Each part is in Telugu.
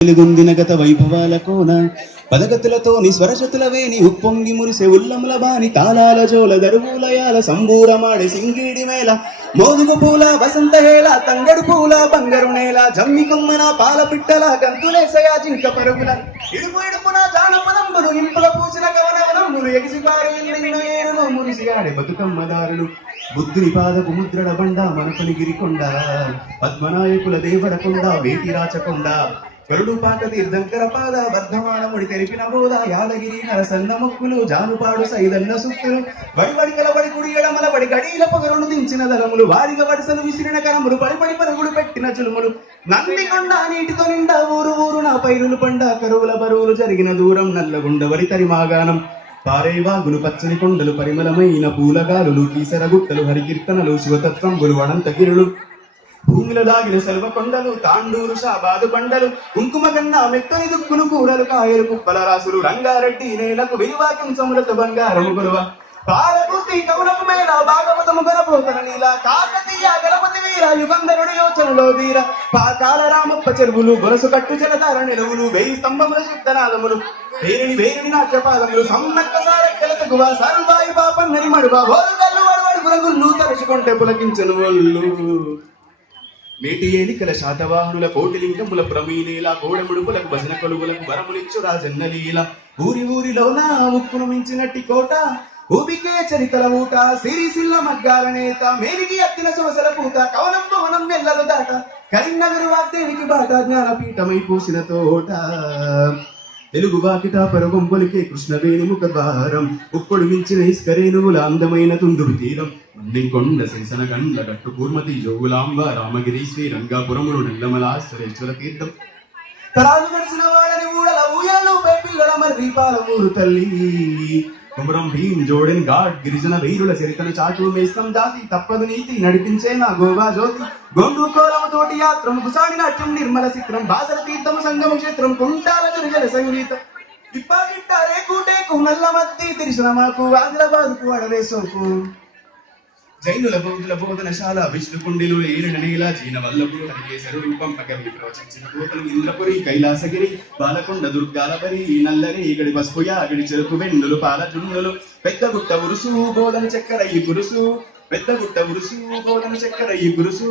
వెలుగొందిన గత వైభవాల కోన పదగతులతోని స్వరశతులవేని ఉప్పొంగి మురిసే ఉల్లముల బాని తాళాల జోల దరువులయాల సంబూరమాడే సింగిడి మేళ మోదుగు పూల వసంత హేళ తంగడు పూల బంగారు నేల జమ్మి కొమ్మన పాల పిట్టల గంతులేసయా జింక పరుగుల ఇడుపు ఇడుపున జానపదంబులు ఇంపుల పూసిన కవనవనంబులు ఎగిసిపారు ఎన్నెన్నో ఏరులో మురిసిగాడే బతుకమ్మదారులు బుద్ధుని పాదపు ముద్రల బండ మనపనిగిరికొండ పద్మనాయకుల దేవరకొండ వేటి రాచకొండ గరుడు పాక తీర్థంకర పాద వర్ధమానముడి తెలిపిన బోధ యాదగిరి నరసన్న ముక్కులు జానుపాడు సైదన్న సుక్కులు వడివడి కలబడి కుడి ఎడమల పడి గడీల పొగరును దించిన దళములు వారిగా వడిసలు విసిరిన కరములు పడిపడి పరుగులు పెట్టిన చులుములు నందికొండ నీటితో నిండా ఊరు ఊరు నా పైరులు పండ కరువుల బరువులు జరిగిన దూరం నల్లగుండ వరి తరిమాగానం పారేవాగులు పచ్చని కొండలు పరిమళమైన పూలగాలులు కీసర గుట్టలు హరికీర్తనలు శివతత్వంబులు అనంతగిరులు భూమిలో దాగిన సర్వ కొండలు తాండూరు షాబాదు బండలు కుంకుమ కన్నా మెత్తని దుక్కులు కూరలు కాయలు కుప్పల రాసులు రంగారెడ్డి నేలకు విలువాకం సములత బంగారము గురువ పాలపూర్తి కవునము మేళ భాగవతము గణపోతన నీల కాకతీయ గణపతి వీర యుగంధరుడి యోచనలో వీర పాకాల రామప్ప చెరువులు గొలసు కట్టు జలధార నిలువులు వేయి స్తంభముల శబ్దనాదములు వేరిని నాట్యపాదములు సమ్మక్క సారెక్కల తెగువ సర్వాయి పాపన్నని మడువ ఓరుగల్లు వడవడి గురగుళ్ళు తరుచుకుంటే పులకించను ఒళ్ళు మేటి ఏలికల శాతవాహనుల కోటిలింగముల ప్రమీనేల కోడముడుపులకు భజన కొలువులకు వరములిచ్చు రాజన్నలీల ఊరి ఊరిలోన ఉప్పును మించినట్టి కోట ఊపికే చరితల ఊట సిరిసిల్ల మగ్గాల నేత మేరికి అత్తిన సొగసల పూత కవనం భవనం వెళ్ళలు దాట కరీంనగర్ వాగ్దేవికి బాట జ్ఞానపీఠమై పూసిన తోట తెలుగు వాకిట పరగొంపలికే కృష్ణవేణి ముఖ ద్వారం ఉప్పుడు మించిన ఇస్కరేణువుల అందమైన తుందురు తీరం మందింకొండ శేషన గండ్ల గట్టు కూర్మతి జోగులాంబ రామగిరి శ్రీ రంగాపురములు నెల్లమలాశ్వరేశ్వర తీర్థం తరాలు నడిచిన వాళ్ళని ఊడల ఊయలు పిల్లల మర్రి పాలమూరు తల్లి కుమరం భీం జోడెన్ ఘాట్ గిరిజన వీరుల చరితను చాటు మేస్తం దాసి తప్పదు నీతి నడిపించే నా గోవా జ్యోతి గొండు కోలము తోటి యాత్రం గుసాడి నాట్యం నిర్మల చిత్రం బాసల తీర్థము సంగమ క్షేత్రం కుంటాల గిరిజన సంగీతం తిప్పాకిట్టారే కూటేకు నల్ల మత్తి తిరిసిన మాకు ఆదిలాబాద్కు అడవే సోకు జైనుల బౌద్ధుల బోధనశాల విష్ణుకుండిలు ఏలిన నేల జీన వల్లభులు హరికేశరుడు పంపకవి ప్రవచించిన కోతలు ఇంద్రపురి కైలాసగిరి బాలకొండ దుర్గాలపరి నల్లరి ఇగడి పసుపుయ అగడి చెరుకు వెన్నులు పాల జున్నులు పెద్దగుట్ట ఉరుసు బోధన చక్కరయ్యి కురుసు పెద్దగుట్ట ఉరుసు బోధన చక్కరయ్యి కురుసు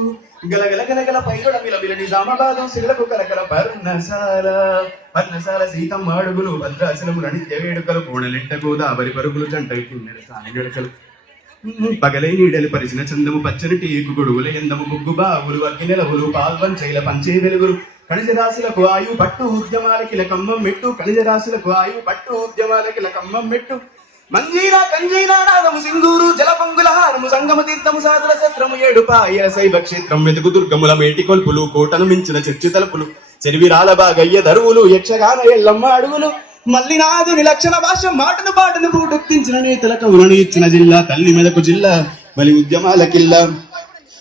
గలగల గలగల పైరుడ మిలమిల నిజామాబాదం సిగలకు కలకల పర్ణశాల సీతమ్మ అడుగులు భద్రాచలము నిత్య వేడుకలు కోణలెంట గోదావరి పరుగులు జంట గడకలు పగలై నీడలు పరిచిన చందము పచ్చని టీకు గొడుగుల ఎందము ముగ్గు బావులు అగ్గి నెలవులు పాల్వంచైల పంచే వెలుగులు ఖనిజ రాశులకు ఆయు పట్టు ఉద్యమాలకి కమ్మం మెట్టు ఖనిజ రాశులకు ఆయు పట్టు ఉద్యమాలకి కమ్మం మెట్టు మంజీరా కంజీరా నాదము సింగూరు జలపొంగుల హారము సంగమ తీర్థము సాధుల సత్రము ఏడుపాయ శైవ క్షేత్రం వెతుకు దుర్గముల మేటి కొల్పులు కోటను మించిన చర్చి తలుపులు చెరివిరాల బాగయ్య దరువులు యక్షగాన ఎల్లమ్మ అడుగులు మల్లినాథుని లక్షణ భాష మాటను పాటను పూటెత్తించిన నేతల కవులను ఇచ్చిన జిల్లా తల్లి మెదకు జిల్లా బలి ఉద్యమాల కిల్లా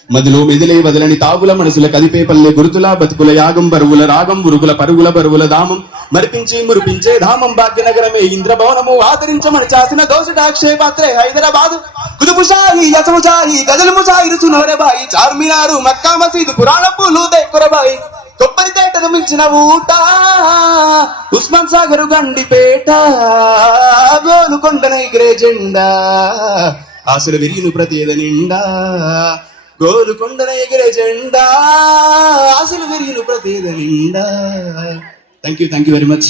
మదిలో మెదిలే వదలని తాగుల మనసుల కదిపే పల్లె గురుతుల బతుకుల యాగం బరువుల రాగం ఉరుగుల పరుగుల బరువుల దామం మరిపించి మురిపించే ధామం భాగ్యనగరమే ఇంద్రభవనము ఆదరించమని చాసిన దోషటాక్షేపాత్రే హైదరాబాదు కుదుపుషాహి యసముషాహి గజలము సాయి చునోరెబాయి చార్మినారు మక్కా మసీదు పురాణపు లూదెక్కురబాయి కొబ్బరి తేటను మించిన ఊట ఉస్మాన్ సాగరు గండిపేట గోలుకొండన ఎగిరే జెండా ఆశలు విరిగిన ప్రతేద నిండా గోలుకొండన ఎగిరే జెండా ఆశలు విరిగిన ప్రతేద నిండా థ్యాంక్ యూ వెరీ మచ్.